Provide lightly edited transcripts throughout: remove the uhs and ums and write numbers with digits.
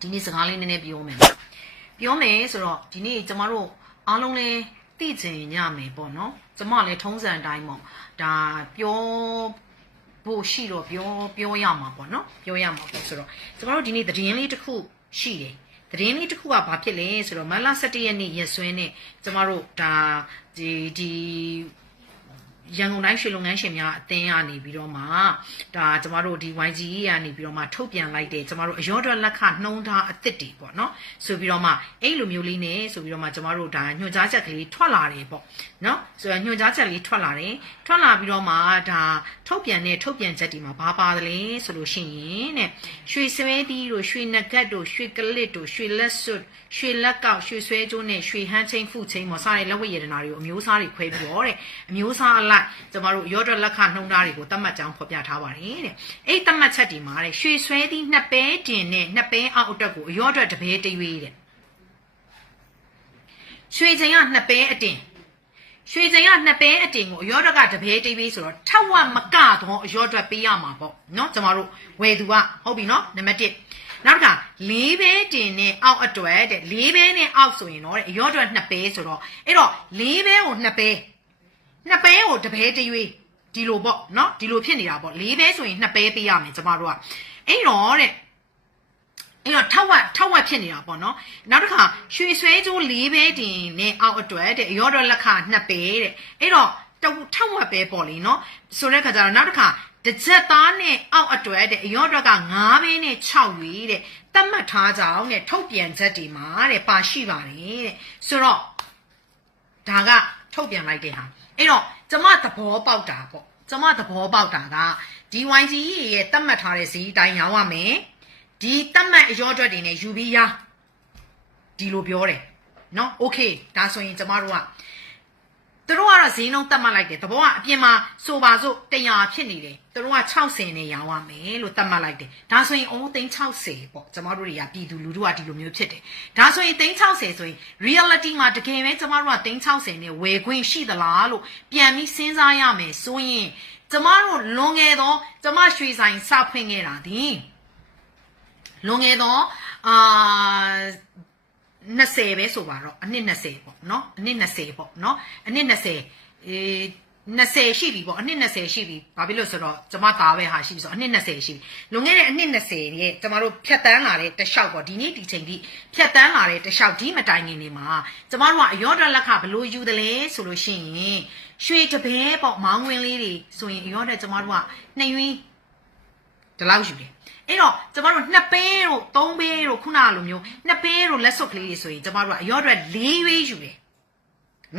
ဒီနေ့စကားလေးနည်းနည်းပြောမယ်ဆိုတော့ဒီနေ့ကျမတို့အားလုံးလည်းသိချင်ညမယ်ပေါ့နော်ကျမလည်းထုံးစံတိုင်းပေါ့ဒါပြောဖို့ရှိတော့ပြောရမှာပေါ့နော်ပြောရမှာပေါ့ဆိုတော့ကျမတို့ဒီနေ့သတင်းလေးတစ်ခုရှိတယ်သတင်းလေးတစ်ခုကဘာဖြစ်လဲဆိုတော့မလ17ရက်နေ့ရက်စွဲနဲ့ကျမတို့ဒါဒီရန်ကုန်တိုင်းရွှေလုပ်ငန်းရှင်များအသင်းကနေပြီးတော့မှဒါကျမတို့ဒီ YGE ကနေပြီးတော့မှထုတ်ပြန်လိုက်တဲ့ကျမတို့အရောဒလက်ခနှုံးထားအသစ်တွေပေါ့နော်ဆိုပြီးတော့မှအဲ့လိုမျိုးလေးနဲ့ဆိုပြီးတော့မှကျမတို့ဒါညွှန်ကြားချက်ကလေးထွက်လာတယ်ပေါ့နော်ဆိုတော့ညွှန်ကြားချက်လေးထွက်လာပြီးတော့မှဒါထုတ်ပြန်ချက်ဒီမှာဘာပါတယ်လဲဆိုလို့ရှိရင်တဲ့ရွှေဆွဲသီးတို့ရွှေနဂတ်တို့ရွှေကလစ်တို့ရွှေလက်စွပ်ရွှေလက်ကောက်ရွှေဆွဲကျိုးနဲ့ရွှေဟန်းချင်းဖုချင်းပေါ့စားတဲ့လက်ဝတ်ရတနာတွေကိုအမျိုးအစားတွေခွဲပြီးတော့တဲ့အမျိုးအစားအလိုက်ကျမတို့ရောဒလက်ခနှုံးသားတွေကိုတတ်မှတ်ကြောင်းဖော်ပြထားပါတယ်တဲ့အဲ့တတ်မှတ်ချက်ဒီမှာတဲ့ရွှေဆွဲသီးနှစ်ပဲတင်နဲ့နှစ်ပဲအောက်အတွက်ကိုအရောဒတပဲတရွေးတဲ့ရွှေချိန်ကနှစ်ပဲအတင်ရွှေချိန်ကနှစ်ပဲအတင်ကိုအရောဒကတပဲတရွေးဆိုတော့ထက်ဝက်မကတော့အရောဒပေးရမှာပေါ့နော်ကျမတို့ဝယ်သူကဟုတ်ပြီနော်နံပါတ်1နောက်တစ်ခါ၄ပဲတင်နဲ့အောက်အတွက်တဲ့၄ပဲနဲ့အောက်ဆိုရင်တော့တဲ့အရောဒနှစ်ပဲဆိုတော့အဲ့တော့၄ပဲကိုနှစ်ပဲကိုတပဲတရွေးဒီလိုပေါ့နော်ဒီလိုဖြစ်နေတာပေါ့၄ပဲဆိုရင်နှစ်ပဲပေးရမယ်ကျမတို့ကအဲ့တော့ထက်ဝက်ဖြစ်နေတာပေါ့နော်နောက်တစ်ခါရွှေဆွဲကျိုး၄ပဲတင်နဲ့အောက်အတွက်တဲ့အရောဒလက်ခနှစ်ပဲတဲ့အဲ့တော့ထက်ဝက်ပဲပေါ့လေနော်ဆိုတဲ့ခါကျတော့နောက်တစ်ခါတစ်ချက်သားနဲ့အောက်အတွက်တဲ့အရောဒက9ပဲနဲ့6ရွေးတဲ့တတ်မှတ်ထားကြအောင်တဲ့ထုတ်ပြန်ချက်ဒီမှာတဲ့ပါရှိပါတယ်တဲ့ဆိုတော့ဒါကထုတ်ပြန်လိုက်တဲ့ဟာအဲ့တော့ကျမသဘောပေါက်တာပေါ့ကျမသဘောပေါက်တာကဒီ YGE ရဲ့တတ်မှတ်ထားတဲ့ဈေးအတိုင်းရောင်းရမယ်ဒီတတ်မှတ်အရောအတွက်တွေနဲ့ယူပြီးရဒီလိုပြောတယ်နော်โอเคဒါဆိုရင်ကျမတို့ကသူတို့ကတော့ဈေးနှုန်းတတ်မှတ်လိုက်တယ်သဘောကအပြင်မှာဆိုပါစို့100ဖြစ်နေတယ်သူတို့က60နဲ့ရောင်းရမယ်လို့တတ်မှတ်လိုက်တယ်ဒါဆိုရင်360ပေါ့ကျမတို့တွေကပြည်သူလူထုကဒီလိုမျိုးဖြစ်တယ်ဒါဆိုရင်360ဆိုရင် reality မှာတကယ်ပဲကျမတို့က360နဲ့ဝယ်ခွင့်ရှိသလားလို့ပြန်ပြီးစဉ်းစားရမယ်ဆိုရင်ကျမတို့လွန်ခဲ့တော့ကျမရွှေဆိုင်စဖွင့်ခဲ့တာဒီလွန်ခဲ့တော့20ပဲဆိုပါတော့အနှစ်20ပေါ့နော်အနှစ်20ပေါ့နော်အနှစ်20ရှိပြီပေါ့အနှစ်20ရှိပြီဘာဖြစ်လို့ဆိုတော့ကျမသားပဲဟာရှိပြီဆိုအနှစ်20ရှိပြီလွန်ခဲ့တဲ့အနှစ်20ရဲ့ကျမတို့ဖြတ်တန်းလာတဲ့တလျှောက်ပေါ့ဒီနေ့ဒီချိန်ထိဖြတ်တန်းလာတဲ့တလျှောက်ဒီမတိုင်ခင်နေမှာကျမတို့ကအရောဒလက်ခဘလို့ယူတယ်လဲဆိုလို့ရှိရင်ရွှေတပဲပေါ့မောင်းဝင်းလေးတွေဆိုရင်အရောဒကျမတို့က2ရွေးဒီလောက်ယူတယ်အဲ့တော့ကျမတို့2ပဲတို့3ပဲတို့ခုနလိုမျိုး2ပဲတို့လက်စွပ်ကလေးတွေဆိုရင်ကျမတို့ကအရောအတွက်4ရွေးယူတယ်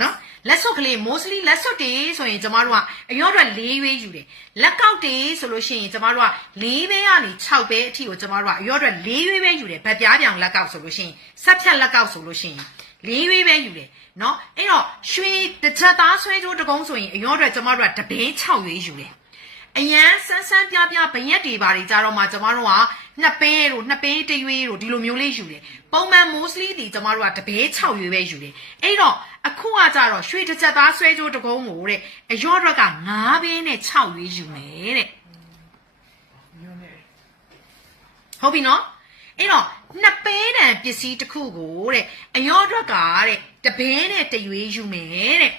နော်လက်စွပ်ကလေး mostly လက်စွပ်တွေဆိုရင်ကျမတို့ကအရောအတွက်4ရွေးယူတယ်လက်ကောက်တွေဆိုလို့ရှိရင်ကျမတို့က4ပဲကနေ6ပဲအထိကိုကျမတို့ကအရောအတွက်4ရွေးပဲယူတယ်ဗတ်ပြားပြောင်လက်ကောက်ဆိုလို့ရှိရင်ဆက်ဖြတ်လက်ကောက်ဆိုလို့ရှိရင်4ရွေးပဲယူတယ်နော်အဲ့တော့ရွှေတစ်ချက်သားဆွဲကြိုးတကုံးဆိုရင်အရောအတွက်ကျမတို့ကတပဲ6ရွေးယူတယ်အရန်ဆန်းပြဘရက်တွေပါတွေကြတော့မှကျမတို့က2ပဲတို့2ပဲတရွေးတို့ဒီလိုမျိုးလေးယူတယ်ပုံမှန် mostly ဒီကျမတို့ကတပဲ6ရွေးပဲယူတယ်အဲ့တော့အခုကကြတော့ရွှေတစ်ချက်သားဆွဲကြိုးတကုံးကိုတဲ့အရော့က9ပဲနဲ့6ရွေးယူမယ်တဲ့ဟုတ်ပြီနော်အဲ့တော့2ပဲတန်ပစ္စည်းတစ်ခုကိုတဲ့အရော့ကတဲ့တပဲနဲ့တရွေးယူမယ်တဲ့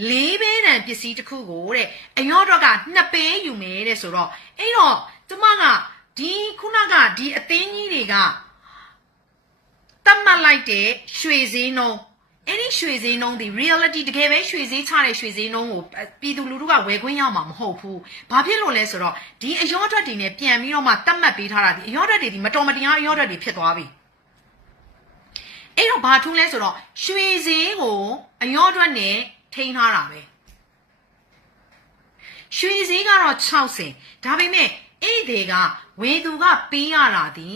4ပဲတန်ပစ္စည်းတစ်ခုကိုတဲ့အရော့က2ပဲယူမယ်တဲ့ဆိုတော့အဲ့တော့ကျမကဒီခုနကဒီအသင်းကြီးတွေကတတ်မှတ်လိုက်တဲ့ရွှေဈေးနှုန်းအဲ့ဒီရွှေဈေးနှုန်းဒီ reality တကယ်ပဲရွှေဈေးချတဲ့ရွှေဈေးနှုန်းကိုပြည်သူလူထုကဝယ်ခွင့်ရမှာမဟုတ်ဘူးဘာဖြစ်လို့လဲဆိုတော့ဒီအရော့ထွက်တွေနဲ့ပြန်ပြီးတော့မှတတ်မှတ်ပေးထားတာဒီအရော့ထွက်တွေဒီမတော်မတရားအရော့ထွက်တွေဖြစ်သွားပြီအဲ့တော့ဘာထူးလဲဆိုတော့ရွှေဈေးကိုအရော့ထွက်နဲ့ထိန်းထားတာပဲရွှေဈေးကတော့60ဒါပေမဲ့အဲ့ဒီကဝေသူကပေးရတာဒီ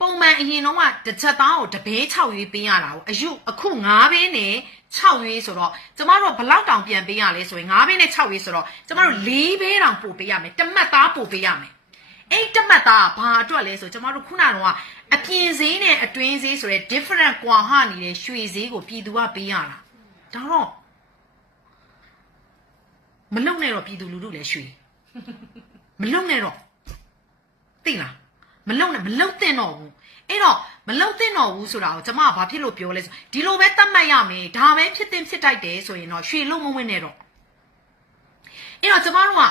ပုံမှန်အရင်တော့ကတစ်ချက်သားကိုတပဲ6ရွေးပေးရတာကိုအခု9ပဲနဲ့6ရွေးဆိုတော့ကျမတို့ဘလောက်တောင်ပြန်ပေးရလဲဆိုရင်9ပဲနဲ့6ရွေးဆိုတော့ကျမတို့4ပဲတောင်ပို့ပေးရမယ်တမတ်သားပို့ပေးရမယ်အဲ့တမတ်သားဘာအတွက်လဲဆိုကျမတို့ခုနကအပြင်ဈေးနဲ့အတွင်းဈေးဆိုတဲ့ different ကွာဟနေတဲ့ရွှေဈေးကိုပြည်သူကပေးရတာဒါတော့မလုံနဲ့တော့ပြည်သူလူထုလည်းရွှေမလုံနဲ့တော့သိလား မလုံတဲ့တော့ဘူးအဲ့တော့မလုံတဲ့တော့ဘူးဆိုတာကိုကျမကဘာဖြစ်လို့ပြောလဲဆိုဒီလိုပဲတတ်မှတ်ရမယ်ဒါပဲဖြစ်တင်ဖြစ်တိုက်တယ်ဆိုရင်တော့ရွှေလုံးမဝင်နဲ့တော့အဲ့တော့ကျမတို့က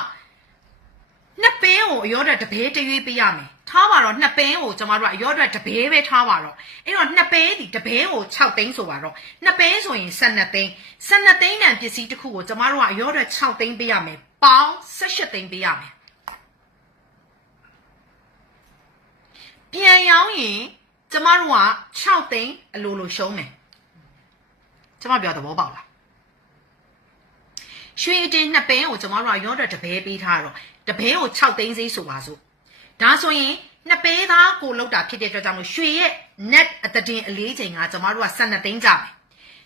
နှစ်ပင်းကိုအရောတပဲတရွေးပေးရမယ်ထားပါတော့နှစ်ပင်းကိုကျမတို့ကအရောတပဲပဲထားပါတော့အဲ့တော့နှစ်ပင်းဒီတပဲကို6သိန်းဆိုပါတော့နှစ်ပင်းဆိုရင်12သိန်း12သိန်းတန်ပစ္စည်းတစ်ခုကိုကျမတို့ကအရောတ6သိန်းပေးရမယ်ပေါင်း18သိန်းပေးရမယ်ပြန်ရောင်းရင်ကျမတို့က6သိန်းအလိုရှုံးမယ်ကျမပြောသဘောပေါက်လားရွှေအတင်းနှစ်ပင်းကိုကျမတို့ကရောတပဲပေးထားတော့တပဲကို6သိန်းဈေးဆိုပါစို့ဒါဆိုရင်နှစ်ပဲသားကိုလောက်တာဖြစ်တဲ့အတွက်ကြောင့်လို့ရွှေရဲ့ net အတတင်အလေးချိန်ကကျမတို့က12သိန်းကြမယ်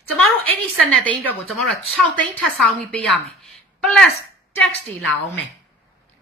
ကျမတို့အဲ့ဒီ12သိန်းအတွက်ကိုကျမတို့က6သိန်းထပ်ဆောင်ပြီးပေးရမယ် plus tax တွေလာအောင်မယ်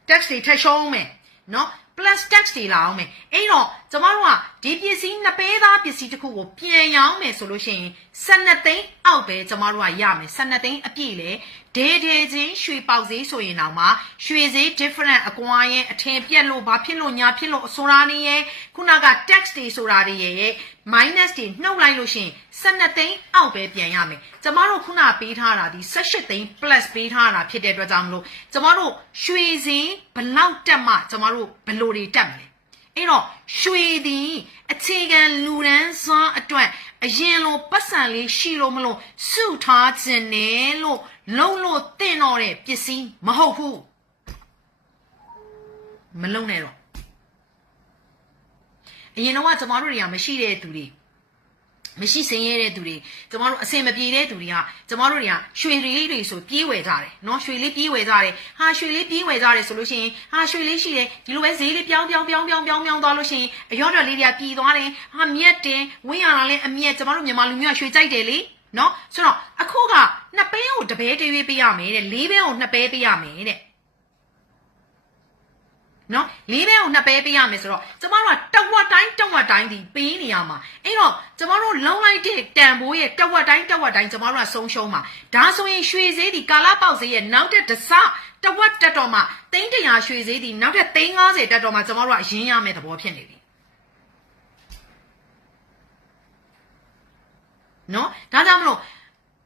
tax တွေထပ်ရှုံးမယ်နော် plus tax တွေလာအောင်မယ်အဲ့တော့ကျမတို့ကဒီပစ္စည်းနှစ်ပဲသားပစ္စည်းတစ်ခုကိုပြန်ရောင်းမယ်ဆိုလို့ရှိရင်12သိန်းအောက်ပဲကျမတို့ကရမယ်12သိန်းအပြည့်လေဒေချင်းရွှေပေါက်ဈေးဆိုရင်တော့မှရွှေဈေး different အကွာရဲ့အထင်ပြက်လို့ဘာဖြစ်လို့ညာဖြစ်လို့ဆိုတာနေရဲ့ခုနက tax တွေဆိုတာတွေရဲ့ minus တွေနှုတ်လိုက်လို့ရှိရင်12သိန်းအောက်ပဲပြန်ရမယ်ကျမတို့ခုနပေးထားတာဒီ18သိန်း plus ပေးထားတာဖြစ်တဲ့အတွက်ကြောင့်မလို့ကျမတို့ရွှေဈေးဘလောက်တက်မှကျမတို့ဘလို့တွေတက်မလဲအဲ့တော့ရွှေသည်အခြေခံလူရန်စွမ်းအတွက်အရင်လိုပတ်စံလေးရှိလို့မလို့စုထားခြင်းနဲ့လို့လုံးတင်တော့တဲ့ပစ္စည်းမဟုတ်ဘူးမလုံးနဲ့တော့အရင်တော့ကျမတို့တွေကမရှိတဲ့သူတွေမရှိစင်ရတဲ့သူတွေကျမတို့အစင်မပြေတဲ့သူတွေကကျမတို့တွေကရွှေလေးတွေဆိုပြေးဝယ်ကြတယ်နော်ရွှေလေးပြေးဝယ်ကြတယ်ဟာရွှေလေးပြေးဝယ်ကြတယ်ဆိုလို့ရှိရင်ဟာရွှေလေးရှိတယ်ဒီလိုပဲဈေးလေးပြောင်းသွားလို့ရှိရင်အရောတော်လေးတွေကပြည်သွားတယ်ဟာမြက်တင်ဝင်းရတာလဲအမြက်ကျမတို့မြန်မာလူမျိုးရွှေကြိုက်တယ်လေနော်ဆိုတော့အခုကနှစ်ပဲကိုတပဲတရွေးပေးရမယ်တဲ့လေးပဲကိုနှစ်ပဲပေးရမယ်တဲ့နော်လေးပဲကိုနှစ်ပဲပေးရမယ်ဆိုတော့ကျမတို့ကတဝက်တိုင်းဒီပေးနေရမှာအဲ့တော့ကျမတို့လုံးလိုက်တဲ့တန်ဖိုးရဲ့တဝက်တိုင်းကျမတို့ကဆုံးရှုံးမှာဒါဆိုရင်ရွှေဈေးဒီကာလပေါက်ဈေးရဲ့နောက်တဲ့တစတဝက်တက်တော့မှ300ရွှေဈေးဒီနောက်တဲ့350တက်တော့မှကျမတို့ကအရင်ရမယ်သဘောဖြစ်နေပြီနော်ဒါကြောင့်မလို့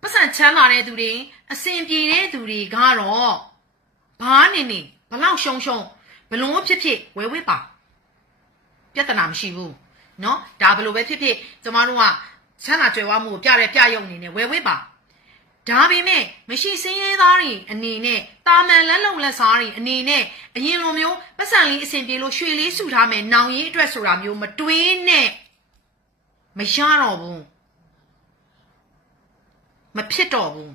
ပတ်စံချမ်းလာတဲ့သူတွေအစင်ပြေတဲ့သူတွေကတော့ဘာနေဘလောက်ရှုံဘလုံးဖြစ်ဝဲဝဲပါပြဿနာမရှိဘူးเนาะဒါဘလို့ပဲဖြစ်ကျမတို့ကချမ်းသာကြွယ်ဝမှုကိုပြရုံအနေနဲ့ဝဲဝဲပါဒါပေမဲ့မရှိစင်းရဲသားတွေအနေနဲ့တာမန်လက်လုံလက်စားတွေအနေနဲ့အရင်လိုမျိုးပတ်စံလေးအစင်ပြေလို့ရွှေလေးစုထားမယ်နောင်ရေးအတွက်ဆိုတာမျိုးမတွေးနဲ့မရတော့ဘူးမဖြစ်တော့ဘူး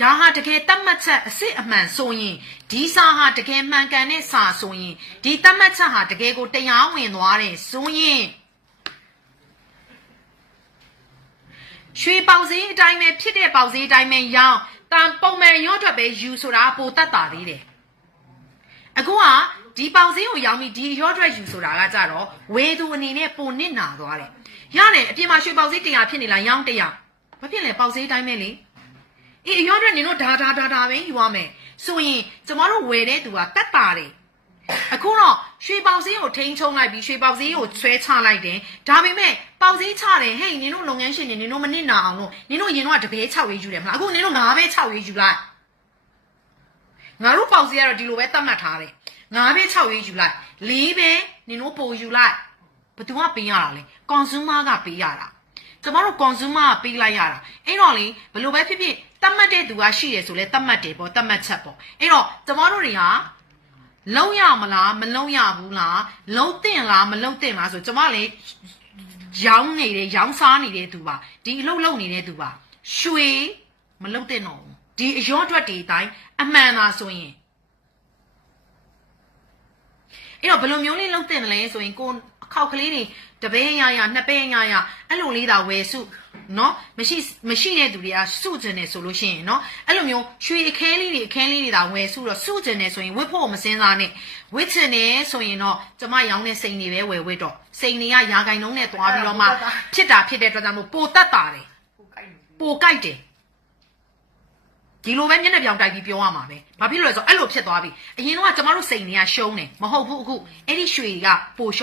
ဒါဟာတကယ်တတ်မှတ်ချက်အစစ်အမှန်ဆိုရင်ဒီစာဟာတကယ်မှန်ကန်တဲ့စာဆိုရင်ဒီတတ်မှတ်ချက်ဟာတကယ်ကိုတရားဝင်သွားတယ်ဆိုရင်ရွှေပေါက်ဈေးအတိုင်းပဲဖြစ်တဲ့ပေါက်ဈေးအတိုင်းပဲရောင်းတန်ပုံမှန်ရောထွက်ပဲယူဆိုတာပိုတတ်တာသေးတယ်အခုကဒီပေါက်ဈေးကိုရောင်းပြီးဒီရောထွက်ယူဆိုတာကကြတော့ဝေသူအနေနဲ့ပိုနစ်နာသွားတယ်ရတယ်အပြင်မှာရွှေပေါက်ဈေး100ဖြစ်နေလားရောင်း100ဘာဖြစ်လဲပေါက်ဈေးအတိုင်းပဲလေအေးရောတဲ့နင်တို့ဒါပဲယူရမယ်ဆိုရင်ကျမတို့ဝယ်တဲ့သူကတက်တာတယ်အခုတော့ရွှေပေါက်ဈေးကိုထိန်းချုံလိုက်ပြီးရွှေပေါက်ဈေးကိုဆွဲချလိုက်တယ်ဒါပေမဲ့ပေါက်ဈေးချတယ်ဟဲ့နင်တို့လုပ်ငန်းရှင်တွေနင်တို့မနစ်နာအောင်လို့နင်တို့ရင်တော့တပဲ6ရေးယူတယ်မလားအခုနင်တို့9ပဲ6ရေးယူလိုက်ငါတို့ပေါက်ဈေးကတော့ဒီလိုပဲသတ်မှတ်ထားတယ်9ပဲ6ရေးယူလိုက်4ပဲနင်တို့ပိုယူလိုက်ဘယ်သူကပေးရတာလဲ consumer ကပေးရတာကျမတို့ consumer ကပေးလိုက်ရတာအဲ့တော့လေဘယ်လိုပဲဖြစ်တတ်မှတ်တဲ့သူကရှိတယ်ဆိုလဲတတ်မှတ်တယ်ပေါ့တတ်မှတ်ချက်ပေါ့အဲ့တော့ကျမတို့တွေကလုံးရမလားမလုံးရဘူးလားလုံးတင်လားမလုံးတင်လားဆိုကျမလေရောင်းနေတဲ့ရောင်းစားနေတဲ့သူပါဒီအလုပ်လုပ်နေတဲ့သူပါရွှေမလုံးတင်တော့ဘူးဒီအရောအတွက်တွေအတိုင်းအမှန်သာဆိုရင်အဲ့တော့ဘယ်လိုမျိုးလေးလုံးတင်တယ်လဲဆိုရင်ကိုခောက်ကလေးတွေတပဲရနှစ်ပဲရအဲ့လိုလေးသာဝယ်စုနော်မရှိတဲ့သူတွေကစုကျင်နေဆိုလို့ရှိရင်နော်အဲ့လိုမျိုးရွှေအခဲလေးတွေဒါဝယ်စုတော့စုကျင်နေဆိုရင်ဝစ်ဖို့မစင်းစားနဲ့ဝစ်ချင်နေဆိုရင်တော့ကျမရောင်းတဲ့စိန်တွေပဲဝယ်ဝစ်တော့စိန်တွေကရာဂိုင်နှုန်းနဲ့သွားပြီးတော့မှဖြစ်တဲ့အတွက်ကြောင့်မို့ပိုတတ်တာတယ်ပိုကြိုက်တယ်ဒီလိုပဲမျက်နှာပြောင်တိုက်ပြီးပြောရမှာပဲဘာဖြစ်လို့လဲဆိုအဲ့လိုဖြစ်သွားပြီအရင်တော့ကျမတို့စိန်တွေကရှုံးတယ်မဟုတ်ဘူးအခုအဲ့ဒီရွှေကပိုရှုံး